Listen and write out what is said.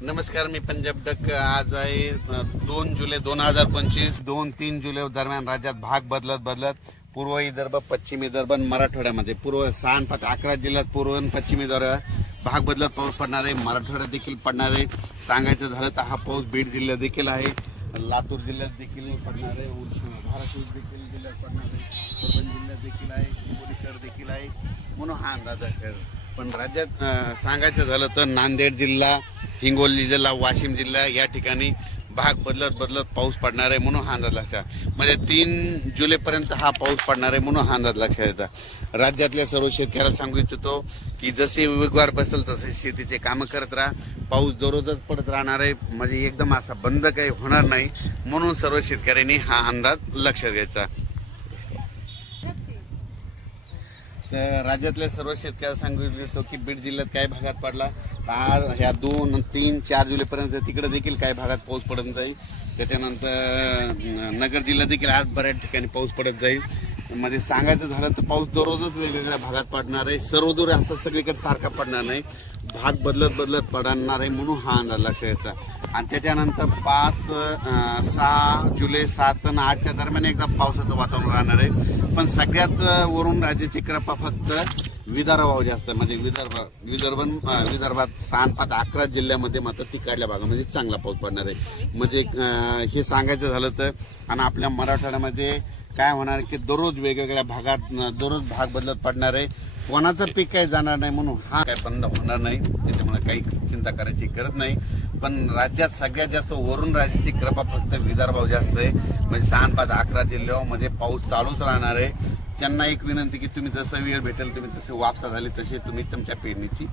नमस्कार, मी पंजाब डक। आज आहे 2 जुलै 2025। 2-3 जुलै दरम्यान राज्यात भाग बदलत पूर्व विदर्भ, पश्चिम विदर्भ, मराठवाड्यामध्ये पूर्व 6-11 जिल्ह्यात पूर्व आणि पश्चिम विदर्भ भाग बदलत पाऊस पडणार आहे। मराठवाड्यात देखील पडणार आहे। सांगायचं झालं तर हा पाऊस बीड जिल्ह्यात देखील आहे, लातूर जिल्ह्यात देखील पडणार आहे, धाराशिव देखील जिल्ह्यात पडणार आहे, परभणी जिल्ह्यात देखील आहे, हिंगोली देखील आहे, म्हणून हा अंदाज आहे। पण राज्यात सांगायचं झालं तर नांदेड जिल्हा, हिंगोली जिल्हा, वाशिम जिल्हा या ठिकाणी भाग बदलत पाऊस पडणार आहे, म्हणून हा अंदाज लक्षात, म्हणजे 3 जुलैपर्यंत हा पाऊस पडणार आहे, म्हणून हा अंदाज लक्षात येतात। राज्यातल्या सर्व शेतकऱ्याला सांगू इच्छितो की जसे वेगवार बसेल तसे शेतीचे कामं करत राहा। पाऊस दररोजच पडत राहणार आहे, म्हणजे एकदम असा बंद काही होणार नाही, म्हणून सर्व शेतकऱ्यांनी हा अंदाज लक्षात घ्यायचा। तर राज्यातल्या सर्व शेतकऱ्याला सांगू इच्छितो की बीड जिल्ह्यात काही भागात पडला, आज ह्या 2, 3, 4 जुलैपर्यंत तिकडे देखील काही भागात पाऊस पडत जाईल। त्याच्यानंतर नगर जिल्ह्यात देखील आज बऱ्याच ठिकाणी पाऊस पडत जाईल। म्हणजे सांगायचं झालं तर पाऊस दररोजच वेगवेगळ्या भागात पडणार आहे, सर्वदूर असं सगळीकडे सारखा पडणार नाही, भाग बदलत पडणार आहे, म्हणून हा अंदाज लक्षात घ्यायचा। आणि त्याच्यानंतर 5, 6 जुलै 7 आणि 8च्या दरम्यान एकदा पावसाचं वातावरण राहणार आहे। पण सगळ्यात वरून राज्याची कृपा फक्त विदर्भावर जास्त, म्हणजे विदर्भात 6-11 जिल्ह्यामध्ये मात्र तिकडल्या भागामध्ये चांगला पाऊस पडणार आहे। म्हणजे हे सांगायचं झालं तर, आणि आपल्या मराठवाड्यामध्ये काय होणार की दररोज वेगवेगळ्या भागात दररोज भाग बदलत पडणार आहे, कोणाचं पीक काही जाणार नाही, म्हणून हा काय बंद होणार नाही, त्याच्यामुळे काही चिंता करायची गरज नाही। पण राज्यात सगळ्यात जास्त वरून राज्याची कृपा फक्त विदर्भावर जास्त आहे, म्हणजे 6-11 जिल्ह्यामध्ये पाऊस चालूच राहणार आहे। त्यांना एक विनंती की तुम्ही जसं वेळ भेटेल तुम्ही तसे वापसा झाली तशी तुम्ही तुमच्या पेरणीची